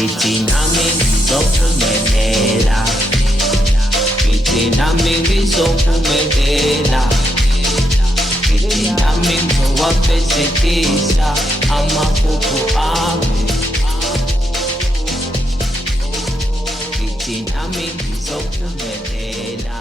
Ngithi nami ngizophumelela, ngithi nami ngizophumelela, ngithi nami ngizowafezekisa amaphupho ami, ngithi nami ngizophumelela,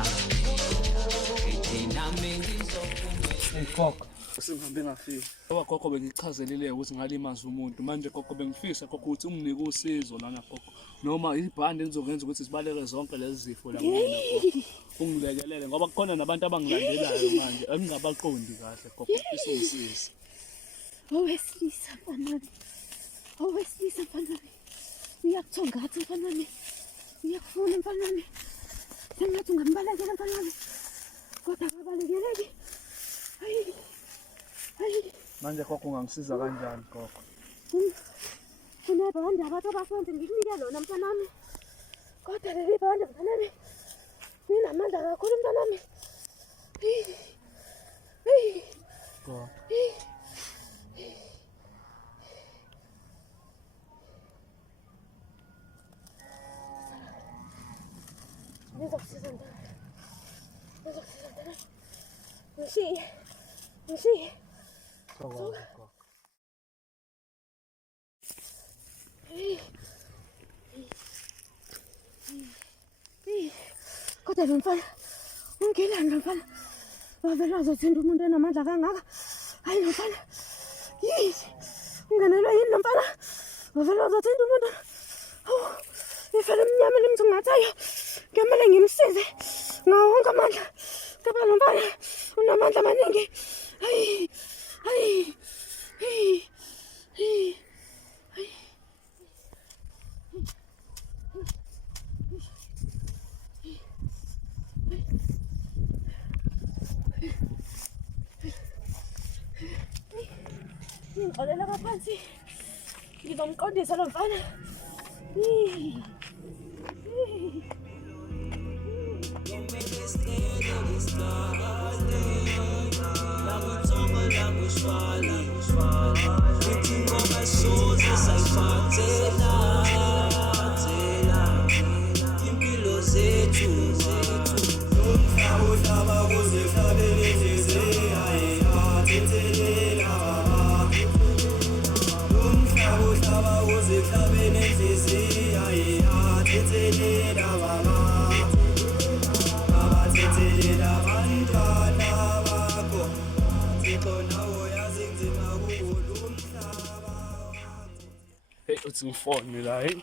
ngithi nami ngizophumelela. Gogo, sengihambe ngafika. Ngoba gogo bengichazelile ukuthi ngalimaza umuntu. Manje gogo bengifisa gogo ukuthi unginike usizo lana gogo. Noma ibhande enizokwenza ukuthi sibaleke zonke lezi zifo la mina gogo. Ungilekelele ngoba kukhona nabantu abangilandelayo manje. Engingabaqondi kahle gogo. Isingisiza. Owesilisa mfanami. Owesilisa mfanami. Uyakuthonga ngathi mfanami. Uyakufuna mfanami. Sengathi ungambalekela mfanami. Kodwa akabalekeleki. Hayi. Manje gogo ungangisiza kanjani gogo? Kunebhande abantu abafundi ngikunike lona mfanami. Kodwa leli bhande mfanami. Ninamandla kakhulu mfanami. Gogo. Nizokusiza mntana. Nizokusiza mntana. Ngishiye. Gogo. Kodwa lo mfana ungelani lo mfana wavele azothinta umuntu enamandla kangaka. Hayi lo mfana ungenelwe yini lo mfana wavele azothinta umuntu ifele emnyama limthungathayo ngemele ngimsize ngawo wonke amandla ngoba lo mfana unamandla amaningi. Hayi ngixolela kaphansi ngizomqondisa lo mfana. Uthi ngifone la hey.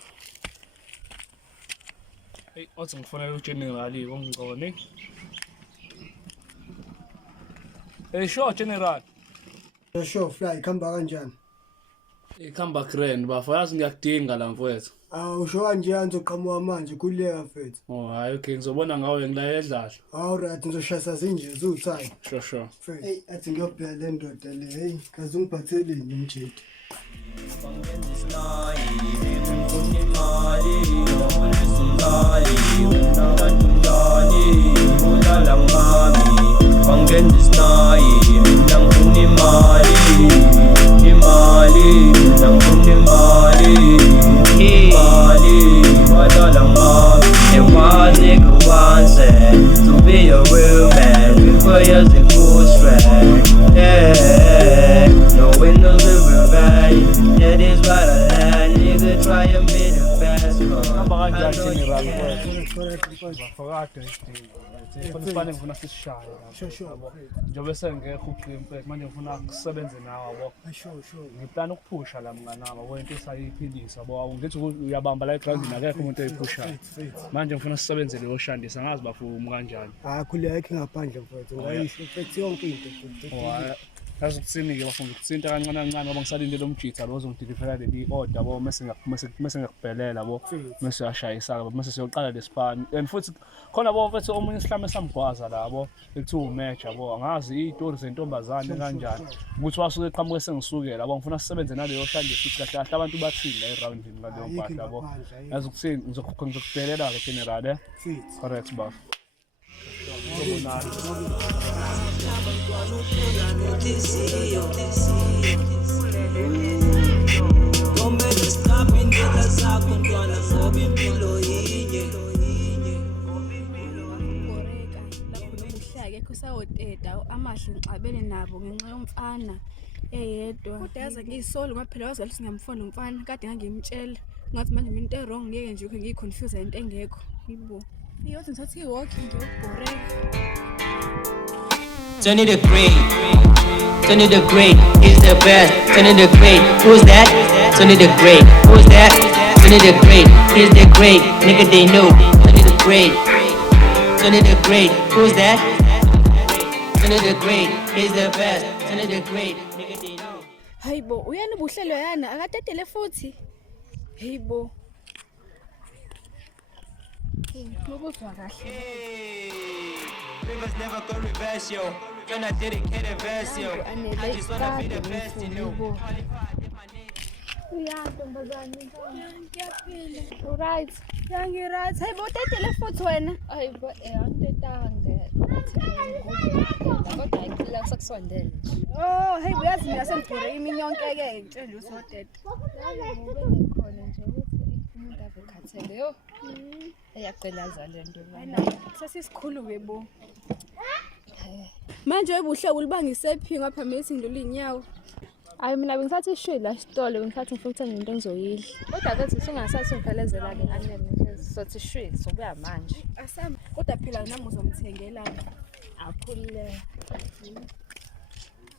Hey, uthi ngifonela uGeneral ongicone. Hey, sure General. Sure fly khamba kanjani? Ikhamba grand bafo yazi ngiyakudinga la mfowethu. Usho kanjani uzoqhamuka manje kuleka mfethu? Oh hayi okay ngizobona ngawe ngila edlala. Alright ngizoshayisa zinje uzuthayi. Sure. Hey athi ngiyobheka le ndoda le hey kaze ungiphatheleni umjeti. To be a real man requires a full strength. Yeah, no windows to provide. That is what I like. Nigga, try and be the best. Khamba kanjani General? Bafokade ngifuna ngifuna sishaya. Sure. Njobe sengekho uqimpe manje ngifuna ukusebenza nawe yabo. Sure. Ngiplan ukuphusha la mnganami yabo into esayiphilisa yabo ngithi uyabamba la eground akekho umuntu oyiphushayo. Manje ngifuna sisebenze leyo shandisa ngazi bafuma kanjani. Khuleka yakhe ngaphandle mfethu ngayisho mfethu yonke into mfethu. Yazi ukutsini-ke bafuna ukuthinta kancane ngoba ngisalindele umjitha lo ozongidilivela leli order yabo mese ngiyakubhelela yabo mese uyashayisa-ke mese siyoqala lesipani and futhi khona bo mfethu omunye isihlame samgwaza labo ekuthiwa umatch yabo angazi iy'tori zentombazane kanjani ukuthi wasuke eqhamuke sengisukela yabo ngifuna sisebenze naleyo shande futhi kahle kahle abantu bathini la errawundini ngaleyo mpahla yabo yazi ukuthini ngizokubhelela-ke General correct baf. Come escape de la kahle ngixabene nabo ngenxa yomfana eyedwa. Kodwa yaze ngiyisolo ngoba phela wazi ukuthi ngiyamfona umfana kade ngangimtshela ngathi manje mina into wrong ngeke nje ngiyiconfuse into engekho. Yibo. Iyothi ngithatha iwalk ngiyobhoreka. Tony the Great. Tony the Great is the best. Tony the Great. Who's that? Tony the Great. Who's that? Tony the Great. He's the great. Nigga they know. Tony the Great. Tony the Great. Who's that? Tony the Great is the best. Tony the Great. Nigga they know. Hayibo, uyani buhlelo yana akadedele futhi. Hayibo. Ngokuzwa kahle. Rivers never go reverse, yo. Gonna dedicate a verse, yo. I just wanna be the best, you know. Uyantombazane ngiyaphila. Alright. Right. Hayibo udedele futhi wena. Hayibo angidetange. Kodwa ayiphila kusakusondele nje. Oh, hayibo yazi mina sengibhore iminyonke ke nje nje usodede. Khona nje ukuthi umuntu avekhathele yo. Eyaqelaza lento Wena sesisikhulu webo. Manje ubuhle ulibangise phi ngapha methi ngidlula inyawo. Hayi mina bengisathi ishwe la sitolo bengisathi ngifuna ukuthenga into engizoyidla. Kodwa ke singasathi ngiphelezela ke anele nje sothi shwe sokuya manje. Asami kodwa phela nami uzomthengela. Aphule.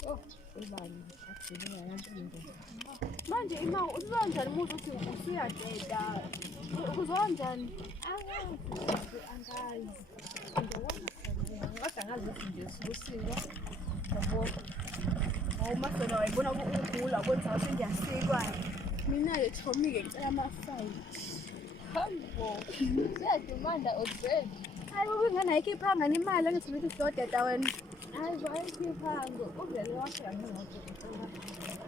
Oh, ibani athini abantu indlela. Manje ima uzwa kanjani muzi uthi usiyadeda. Uzwa kanjani? Angazi. Kodwa ngazi ukuthi nje usiko. Yabo. Awumasela wayibona ukugula kwenza ukuthi ngiyasikwa. Mina ke Tommy ke ngicela ama-5. Hambo. Siyadimanda observe. Hayi ubingana ayikhipanga imali angithi ukuthi siyodeda wena. Hayi bayikhiphango uvele washaya ngizothi.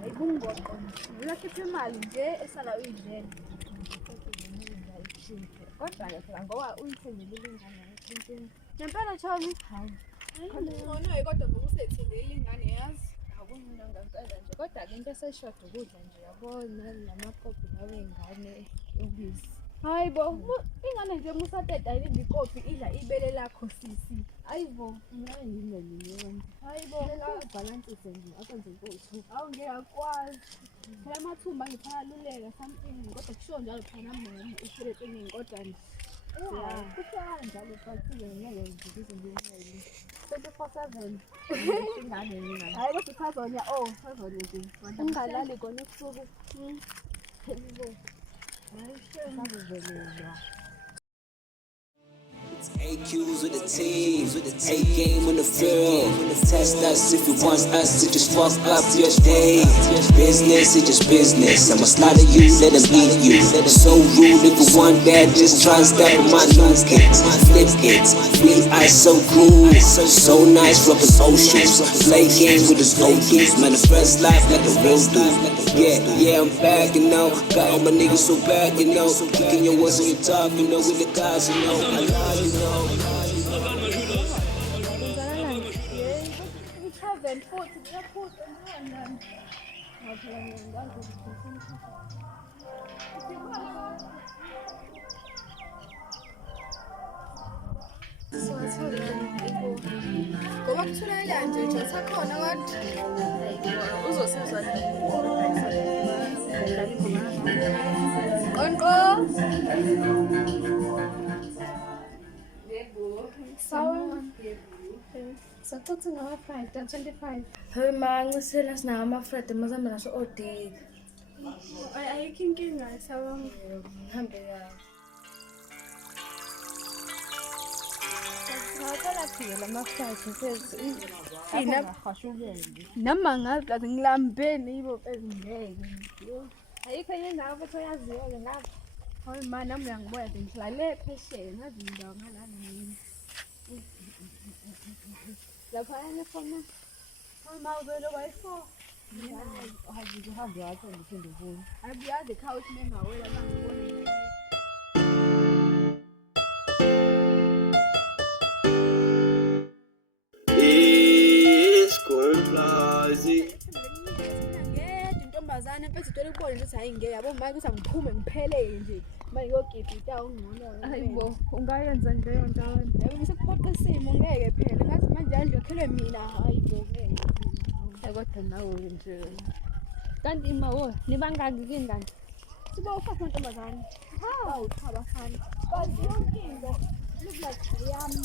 Ayibungoqo. Uyakhipha imali nje esala uyidlela. Kodwa ke phela ngoba uyithengile ingane yakho. Ngempela Tommy. Hayi. Ngcono kodwa ngokusethengile ingane yazi. Akuna ngempela nje. Kodwa ke into eseshoda ukudla nje yabona lamakopi lawe ingane ubisi. Hayibo, ingane nje musadeda yini ikopi idla ibele lakho sisi. Ayibo, mina ngiyimeni. Hayibo, balance nje asenze inkosi. awu ngiyakwazi. Phela amathumba ngiphaluleka something kodwa kusho njalo phela mama ushireke kodwa nje. Kuhlala njalo phathile ngeke ngizibize ngiyimeli. 24/7. Ingane mina. Hayi kodwa uchazonya chazonya nje. Ungalali kona ebusuku. Hayibo. AQs with the team, A game on the field. Test us if you want us to just fuck up your day. Business is just business. I'ma slaughter you, let them eat you. So rude if you want that, just try and step on my new kids. Flip hits, we eyes so cool, so nice, rubbing oceans. Play game with his old kids, manifest life like a real dude. Yeah, I'm back, you know. Got all my niggas so back, you know. Kicking your words when you talk, you know. With the guys, you know. I love you, know. Uchazen futhi uyaphuza ngani. Ngaphela ngiyangazi ukuthi ngoba kutholakala nje nje sakhona kodwa Uzosizwa qonqo sawa Sakuthi ngama-Friday 25. Hayi mancisela sinawo ama-Friday mazama naso odiki ayikho inkinga sawa ngihambe ya Ngaqala phike lama-Friday phezulu. Nama ngazi kathi ngilambeni yibo ezingeke. Ayikho enye indawo futhi oyaziyo-ke ngapha. Hayi ma nami uyangiboya nje ngihlale phesheya ngazi indawo ngalana yini. Laphayana khona. Hayi ma uvele wayi-4. Uhambe wakho ngiphinde ubuye. Abuyazi ekhaya ukuthi mengawela ngibone. ngiyazana mfethu uthola ukubona ukuthi hayi ngeke yabo manje ukuthi angiphume ngiphelele nje manje ngiyogibhita ungcono Hayibo, ungayenza nje leyo nto. yabo ngisephoqa isimo ngeke phela ngathi manje angiyokhelwe mina hayibo ngeke Kodwa nawe nje. Kanti mawo, nibangaki kini kanti? sibo ufaka ntombazane hawu cha bafana kanti yonke into look like yami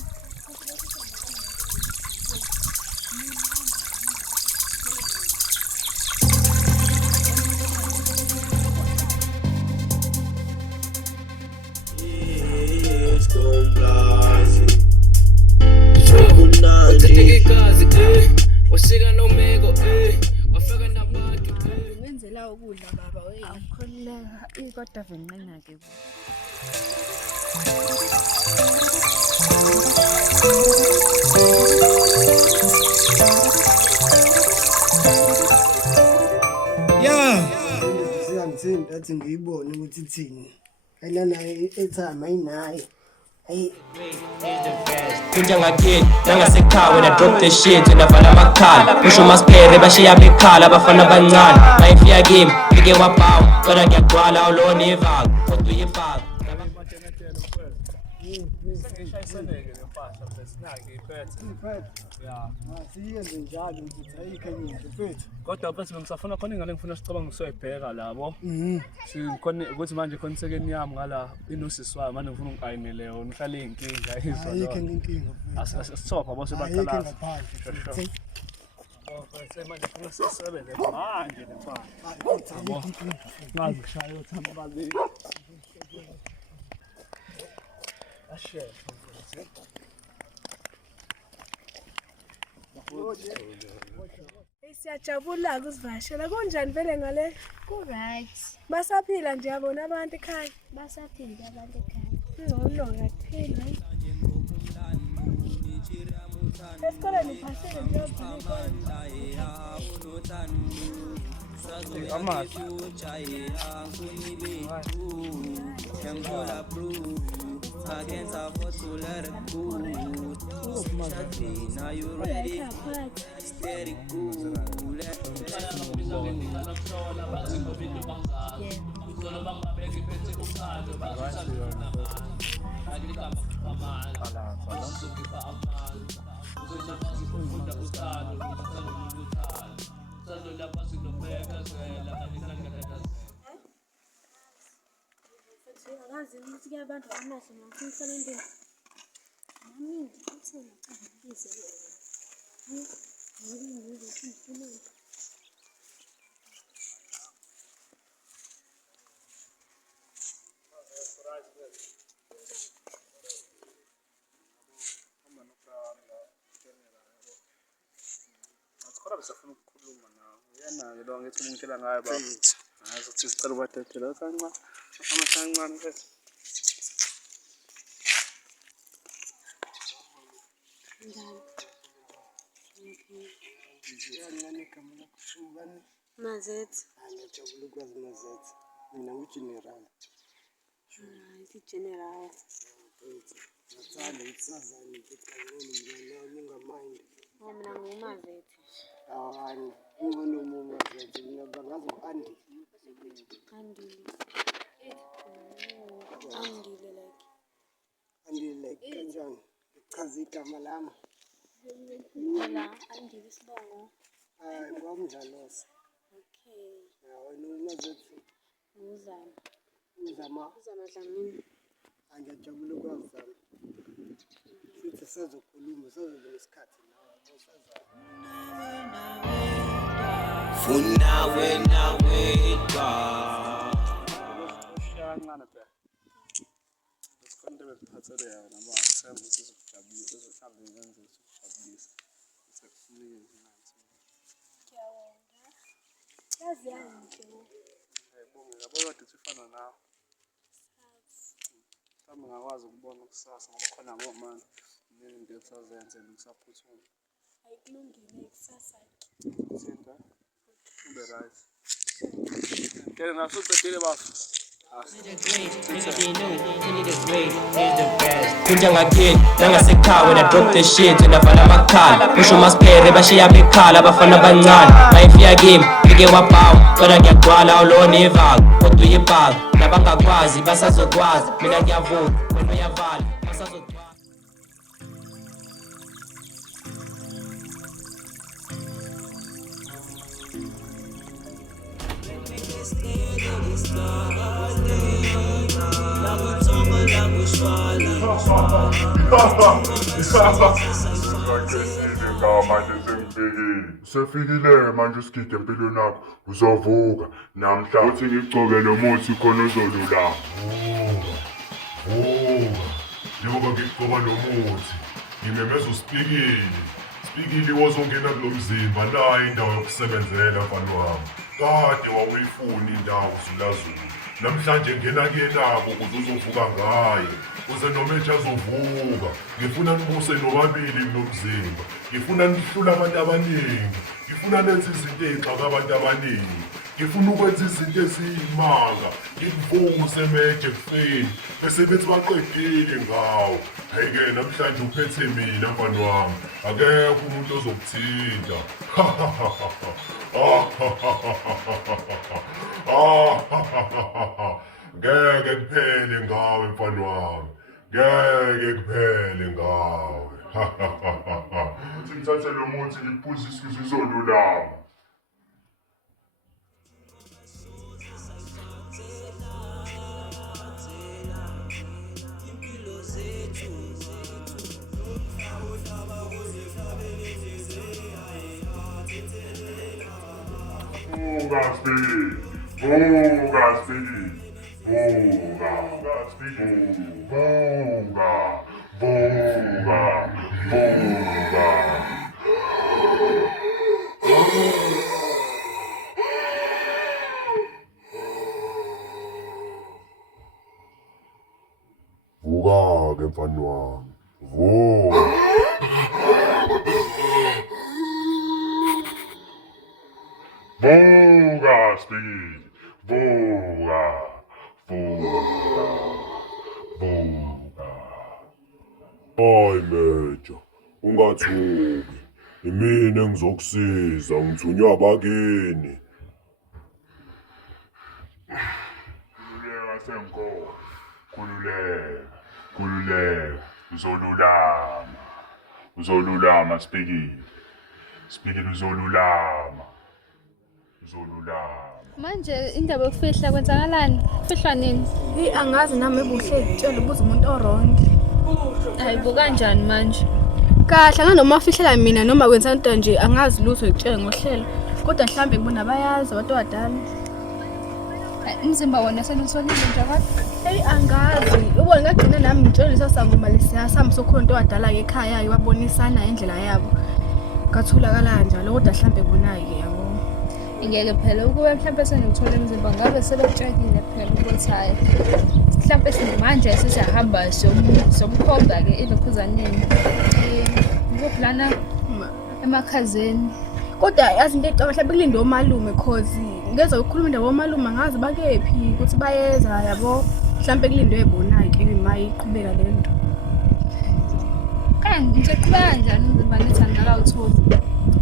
ngenzela ukudla baba we Awukholeka, kodwa venqena ke. Singangithini athi ngiyibone ukuthi ithini. Ayilana airtime ayinayo. Hey, Kunjangakini nangasekhaya when I drop the shit ndavala amakhala usho masiphere bashiya bekhala abafana abancane mayifika kimi ngike wabhawu kodwa ngiyagcwala awulona ivanga kodwa uyivanga Sengishayiseneke lempahla bese nake iphethe. Yeah. siyenze njalo ukuthi ayikho enye into mfethu. Kodwa bese ngisafuna khona ingane ngifuna sicabanga ngisoyibheka labo. Sikhona ukuthi manje konsekeni yami ngala inosisi wayo manje ngifuna ungayinele yona uhlale inkinga Ayikho enye inkinga mfethu. asithopha bose Ayikho baqala. ngaphandle. Bese manje ngifuna sisebenze manje lempahla. Ngazi kushaya uthanda babili. Ashaya. siyajabula ukuzivashela kunjani vele ngale Right. basaphila nje yabona abantu ekhaya Basaphinde abantu ekhaya. ngcono ngaphila esikoleni phasele Amazi. Angazi ukuthi ke abantu banahle ngifuna into. Nami ngithi ngicabise. Ngizofuna. Kodwa besafuna ukukhuluma nawe. Uyena-ke lo ngithi umkela ngayo baba. Hayi ukuthi sicela ubathathele kancane. Amasancane mfethu. Mazethi. Ngiyajabula ukwazi mazethi. Mina ngigeneral. Hayi general. Ngathanda ukusazana ukuthi kangcono ngingamind. Mina ngumazethi. Awani, unginomuntu mazethi mina bangazi uAndi. Andile. Andi like kanjani? Chaza igama lami. Mina andile isibongo. Ngomdlalosi. Okay. Wena umazethi Ngizama. uzama Uzama dlamini. angiyajabula ukwazi zami. Futhi sazokhuluma sazoba nesikhathi nawe usazana. Funa wena wedwa. Kancane phela. Sikhona into beziphathele yona manje senze sizojabulisa sizohamba ngenze sizojabulisa. Sekufuneka nansi. Yazi yangihle. Bonke yabo kodwa sifana nawe. Mhlawumbe ngakwazi ukubona kusasa ngoba khona ngomanje into esazenze ngisaphuthuma. Ayikulungile kusasa. Thinta. Ube right. Ngeke ngasucedile bafu. Kunjangakini nangasekhaya when I drop the shit navala amakhala usho masiphere bashiya bekhala abafana abancane bayifika kimi ngike wabhawu kodwa ngiyagcwala awulona ivanga kodwa uyibhanga nabangakwazi basazokwazi mina ngiyavuka wena uyavala basazokwazi. Sefikile manje usigide empilweni yakho uzovuka namhla uthi ngigcobe lo muthi khona uzolulama. Njengoba ngigcoba lo muthi ngimemeza uSpikile wazongena kulo mzimba nayo indawo yokusebenzela mfana wami. Kade wawuyifuna indawo Zulazulu. Namhlanje ngena kuyenako ukuze uzovuka ngayo. Uze nomethi azovuka. Ngifuna nibuse nobabili nomzimba. Ngifuna nihlula abantu abaningi. Ngifuna nenze izinto ezixaka abantu abaningi. Ngifuna ukwenza izinto eziyimanga. Ngikuvuse meje kufeni. Bese bethi baqedile ngawo. Hayike namhlanje uphethe mina mfana wami. Akekho umuntu ozokuthinta. Ngeke kuphele ngawe mfana wami. Ngeke kuphele ngawe. Uthi ngithathe lo muthi ngiphuze isifiso izolulama. Vuka-ke mfana wami, vuka. Vuka Spikile, vuka, vuka. Hayi Meja, ungathuki. Imina engizokusiza, ngithunywa abakini. Khululeka senkomo. Khululeka. Uzolulama Spikile. Spikile uzolulama. Manje indaba yokufihla kwenzakalani? Fihlwa nini? Angazi nami ebuhle ngitshela ubuza umuntu oronke. Hayibo kanjani manje? Kahle nganoma afihlela mina noma kwenza into nje angazi lutho ngitshela ngohlelo. Kodwa mhlambe ngibona bayazi abantu abadala. Umzimba wona senusolile nje kodwa. Angazi. Ubona ngagcina nami ngitshelisa sangoma lesiyasami sokhona into abadala ke ekhaya yababonisana indlela yabo. Kathula kanjalo kodwa mhlambe bona-ke yabo. Ngeke phela ukube mhlawumbe senuthola umzimba ngabe sebekutshekile phela ukuthi hayi mhlawumbe simanje sisahamba somkhomba ke ilokhuzaneni ngoplana emakhazeni kodwa yazi into ecaba mhlawumbe kulinde omalume cause ngeza ukukhuluma indaba omalume ngazi bakephi ukuthi bayeza yabo mhlawumbe kulindwe ebona-ke imayi iqhubeka le nto kanti nje qhubeka kanjani umzimba nithanda akawutholi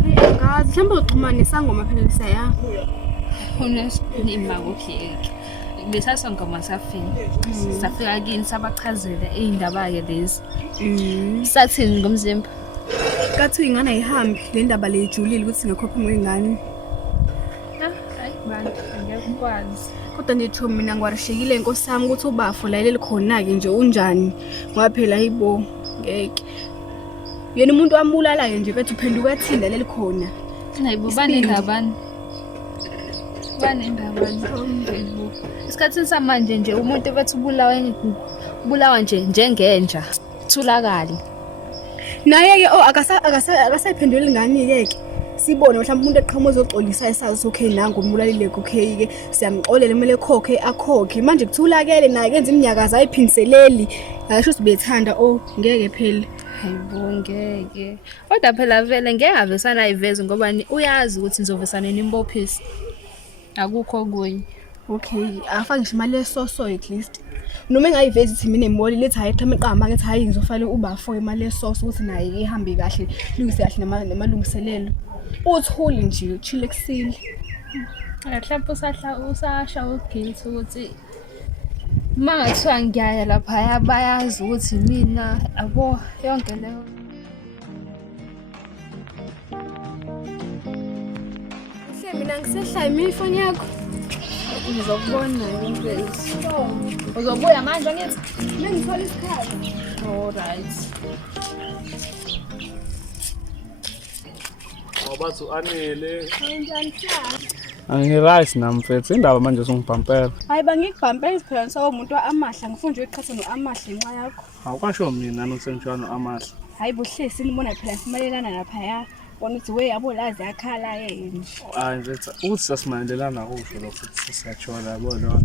angazi mhlawumbe uxhumana nesangoma phela lisaya unesinima kukhiyeke besasa ngoma safika kini sabachazela iy'ndaba-ke lezi sathini ngomzimba kathi ingane ayihambi le ndaba le ijulile ukuthi singakhophi ngoy'ngane hayi bantu angeke ukwazi kodwa nje mina ngiwarishekile nkosi yami ukuthi ubafo la leli khona-ke nje unjani ngoba phela hayibo ngeke yena umuntu wambulalayo nje bethi uphenduka ethinda leli khona hayibo banendabani isikhathini samanje nje umuntu bethi ubulawa nje njengenja thulakali naye-ke akasayiphenduli ingane-ke sibone mhlawumbe umuntu eqhamuza ozoxolisa esazi okay nangomulalile okay-ke siyamxolela kumele ekhokhe akhokhe manje kuthulakele naye kenza iminyakazi ayiphindiseleli ngasho sibethanda ngeke phela hayibo ngeke kodwa phela vele ngeke avesana ayiveze ngoba uyazi ukuthi nizovesana nimbophisi akukho kunye Okay, afake ngisho imali yesoso at least. Noma engayivezi ithi mina emoli lethi hayi qhame qama ke hayi ngizofala uba for imali yesoso ukuthi naye ihambe kahle, lungise kahle namalungiselelo. Uthuli nje uchile kusile. Mhlawumbe usasha uguilt ukuthi mangathiwa ngiyaya lapha bayazi ukuthi mina abo yonke leyo. Mina ngisehlaya mina ifoni yakho. Ngizokubona ngempezi. Uzobuya manje ngithi Ngithola isikhathi. alright. Awubathi uanele. Kanjani cha? Angiright nami mfethu indaba manje songibhampela. Hayi bangikubhampela isiphela ngisawo umuntu amahla ngifunda ukuqhatha noamahla nxa yakho. Awukwasho mina nokusengitshwana amahla. Hayi buhlesi nibona phela simalelana lapha ya. Bona ukuthi we yabo lazi yakhala yena. Hayi mfethu ukuthi sasimandelana kusho lo futhi siyathola yabona.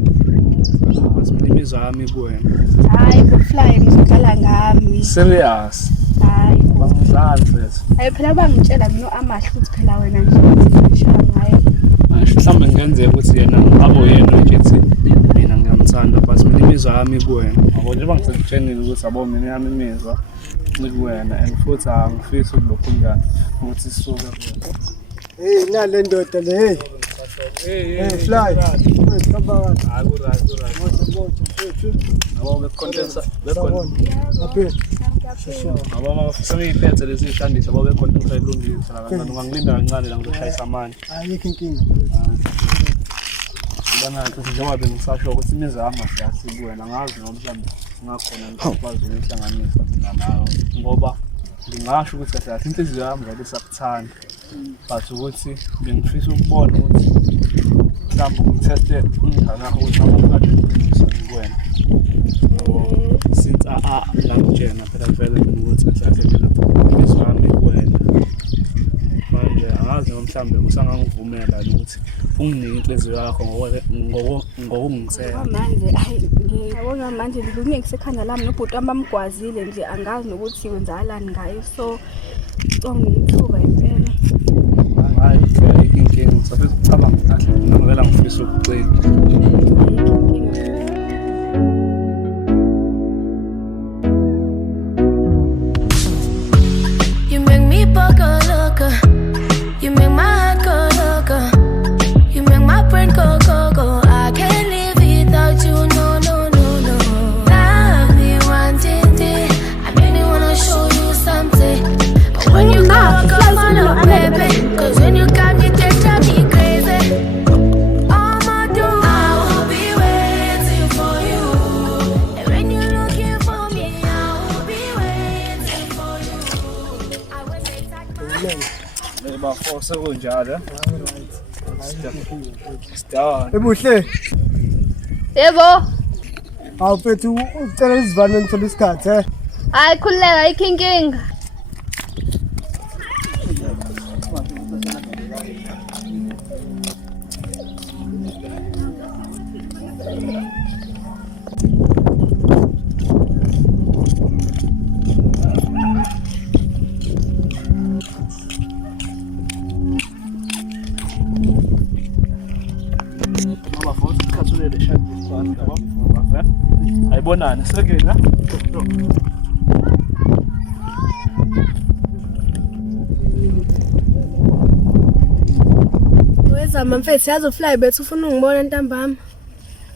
Imizwa yami kuwena. Hayi kufly ngizokhala ngami. Serious. Hayi bangidlali mfethu. Hayi phela bangitshela mina amahla ukuthi phela wena nje ngishaya ngaye. Mhlawumbe ngenzeka ukuthi yena abo yena nje ethi mina ngiyamthanda but mina imizwa yami kuwena. Yabo nje bangitshenile ukuthi abo mina yami imizwa kuwena and futhi angifisi ukulokhu ngani ukuthi sisuke kuwena. Hey nale ndoda le hey fly kababa hayi right abo becontent laphe abo sengiyiphethe lezi zishandisa abo becontent elungisa la kanti ungangilinda kancane la ngizoshayisa amandla ayikho inkinga bana ukuthi njengoba bengisasho ukuthi imizwa yami asiyasibuwena ngazi noma mhlawumbe ngakhona ngikwazi ukuhlanganisa mina nawe ngoba ngingasho ukuthi kahle inhliziyo yami ngabe sakuthanda but ukuthi bengifisa ukubona ukuthi mhlawumbe ngiteste umntana wakho ukuthi akukade kuwena since ngakutshena phela vele ukuthi kahle mina imizwa yami kuwena manje angazi noma mhlawumbe usangangivumela ukuthi unginike inhliziyo yakho ngokungisela manje hayi ngiyabona manje ngilunye ngisekhanda lami nobhuti bamgwazile nje angazi nokuthi kwenzakalani ngayo so ngithuka impela hayi phela inkinga ngisafisa ukucabanga kahle ngivela ngifisa ukucela You make me bugger loca. You make my heart go loca. You make my brain go go go. I can't live without you, no no no no. Love me wanting it. I really wanna show you something. But when you come on up, baby. Cause when you got me, they drive me crazy. I'ma do. I will be waiting for you. And when you're looking for me, I will be waiting for you. I will take time. ba force kunjalo Star ebuhle Yebo. awuphethu ucela izivalo ngithola isikhathi Hayi khuleka ayikho inkinga. ayibonani sekela wezama mfethu yazi ufly bethu ufuna ungibona ntambama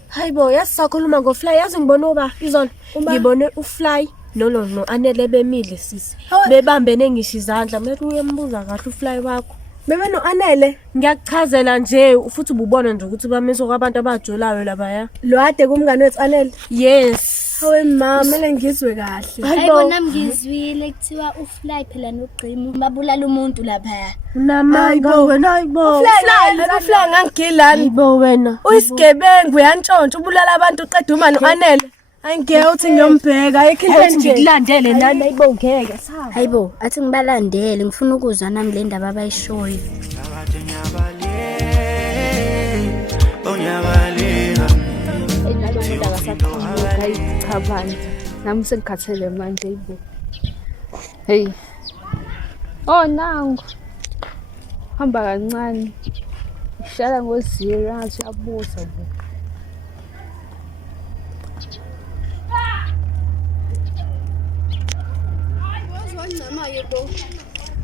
Hayibo yasisakhuluma ngofly yazi ngibona uba izona ngibone ufly no anele bemile sisi bebambene ngisho izandla manje uyambuza kahle ufly wakho bebe no anele ngiyakuchazela nje futhi ububona nje ukuthi bamiso kwabantu abajolayo laba ya lo ade kumngane wethu anele yes hawe mama mele ngizwe kahle Hayibo nami ngizwile kuthiwa ufly phela nogqimu babulala umuntu lapha namanga wena hayibo ufly ngangigilani hayibo wena uyisigebengu uyantshontsha ubulala abantu uqeda uma no anele ayingeke uthi ngiyombheka ayikho into nje ngikulandele nani hayibo ngeke Hayibo athi ngibalandele ngifuna ukuzwa nami le ndaba abayishoyo Hayi nami sengikhathele manje yibo. Hey. Oh nangu. Hamba kancane. Ishala ngozira ngathi yabuza bo.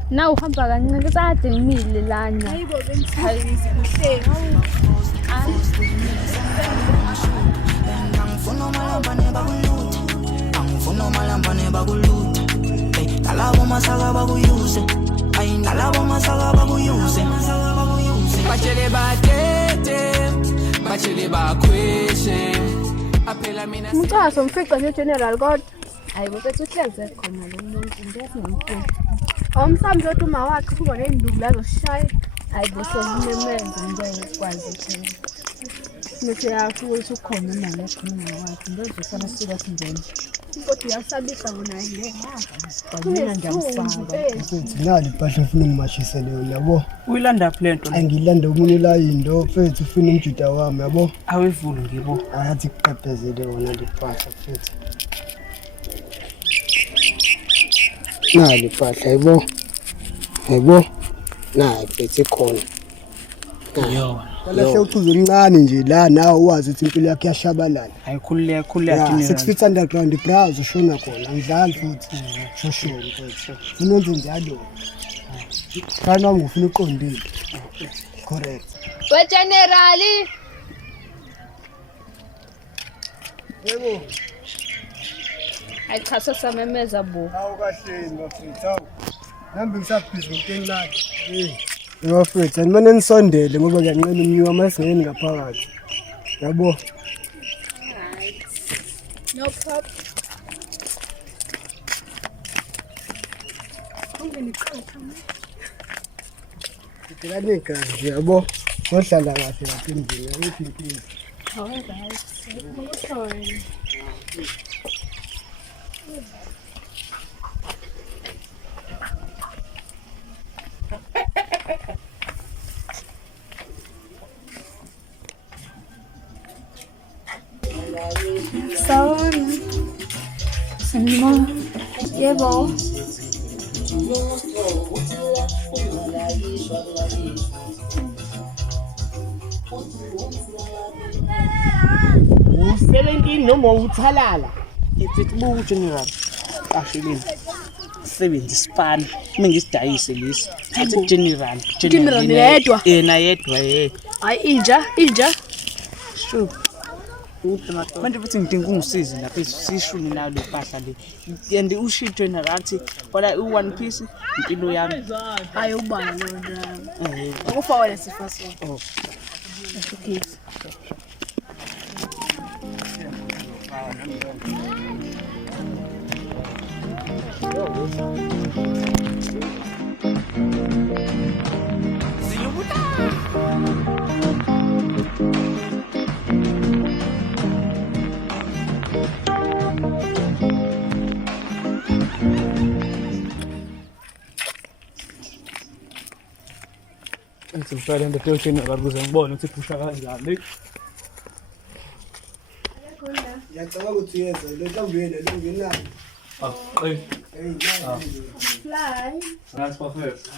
Na uhamba kancane kade ngimile lana. Hayibo bengithayizi kuhle. Angifuna malambane bakuluthe. Angifuna malambane bakuluthe. Hey, nalabo masaka bakuyuse. Ay nalabo masaka bakuyuse. Bachele batete. Bachele bakweshe. Aphela mina Umcaso mfica nje general kodwa. Hayibo bethu uhleze khona lo muntu ngiyathi ngimkhulu. Awumsambi lo uma wakhe kuba nenduku la zoshaya. Hayibo sokumemenza ngiyakwazi ukuthi. Mse yakho ukhona imali yakhona wakhe ngizofana sika singene. Kodwa uyasabisa bona yile. Mina ngiyamsaba. Nali phahla ufuna ungimashisele yona yabo. Uyilanda plento. Angilanda umuntu la yindo mfethu ufuna umjuda wami yabo. Awevulu ngibo. Ayathi kuqhebhezele wona le phahla mfethu. Nali phahla yabo. Yebo. Nayi mfethu ikhona. Yo. Lahle uchuzo omncane nje la nawe wazi ukuthi impilo yakhe yashabalala. Ayikhulule general. 6 feet underground browse ushona khona ngidlali futhi shosho mfethu. Unonze njalo. Kana ngifuna uqondile. Correct. We generali. Yebo. Ayichaso samemeza bo. Awukahleni bafethu. Nambe ngisabhizi ngentengilana. Bafethu animane nisondele ngoba kuyanqena umnywa masingeni ngaphakathi. Yabo. No problem. Ungeniqhatha. Ngilane kahle yabo. Ngohlala kahle lapha endlini ayikho inkinga. Sorry. Sino? Yebo. U17 noma uthalala. Ethi buku general. Ashilini. 70 span. Mina ngisidayise lesi. Athi general. General yedwa. Yena yedwa Hayi inja. Sure. Manje futhi ngidinga ungisize lapha sishuni nayo le phahla le. And ushitwe narathi wala u1 piece impilo yami. Hayi ubani lo. Akufa wena sifasa. Oh. Okay. Ngicela into yokuthini ukuze ngibone ukuthi iphusha kanjani. Ngiyacabanga ukuthi uyeza lo hlangene lo ngenayo. Hey. Fly. That's perfect.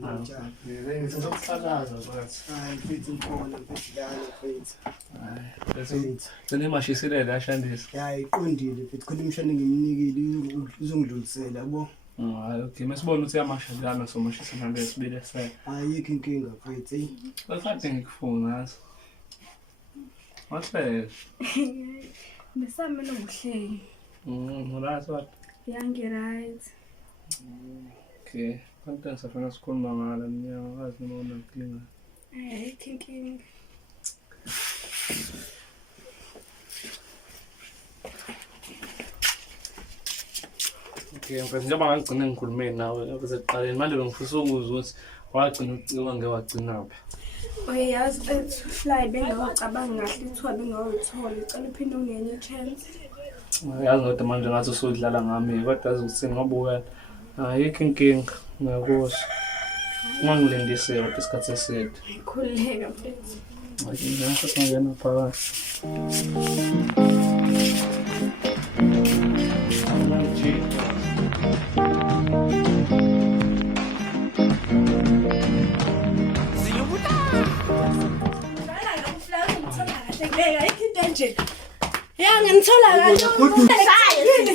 Moja. Ngizokufakaza bathi. Hayi mfethu ukhona mfethu lana mfethu. Sene mashiselele ashandisa. Hayi iqondile mfethu khona imshane ngimnikile uzongidlulisela yabo. Hayi okay masibona ukuthi yamashalana somashisa manje sibile sele. Ayikho inkinga mfethu. Bathi ngikufuna azi. What's Besame nokuhleki. Right what? Yangi right. Okay. Konke safuna sikhuluma ngala mnyango azi noma unenkinga. Inkinga. Okay, mfethu njengoba ngigcina ngikhulume nawe ukuze kuqaleni manje ngifisa ukuzwa ukuthi wagcina ucika ngewagcina phi. Uyazi fly bengawacabanga kahle ithuba bengawuthola icela uphinde ungenye chance. Yazi ngoba manje ngathi usudlala ngami kodwa azi ukuthi ngoba ayikho inkinga ngiyakuzwa. Ungangilindise kodwa isikhathi eside. Khuleka mfethu. Ngiyafisa ngena phakathi. Ya ngithola kanti.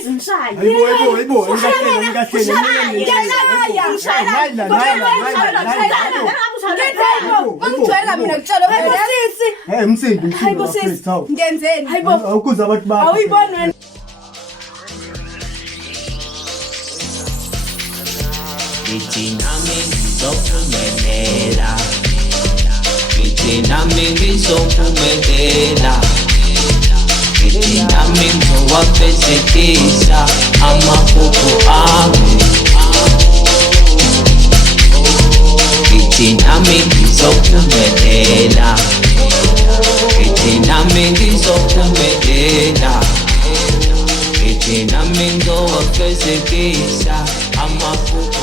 Ngishaya. Hayibo. Ungitshela mina ngitshela hayibo sisi. Hey msindi. Hayibo sisi. Ngenzeni? Hayibo. Awukuza abantu bakho. Awuyibona wena. Ithi nami ngizophumelela. Ithi nami ngizophumelela. Ithi nami ngizowafezekisa amaphupho ami. Ithi nami ngizophumelela. Ithi nami ngizophumelela. Ithi nami ngizowafezekisa amaphupho